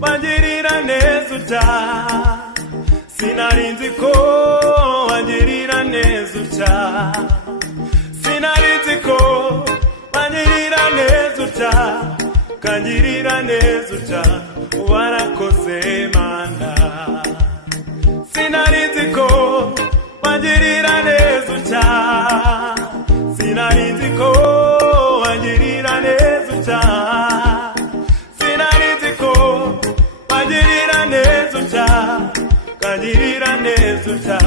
wangirira neza utya, sinarinzi ko wangirira neza utya, sinarinzi ko wangirira neza utya, kangirira neza utya, warakoze Mana. Sinarinzi ko wangirira neza utya, sinarinzi ko wangirira neza utya, sinarinzi ko wangirira neza utya, kangirira neza utya,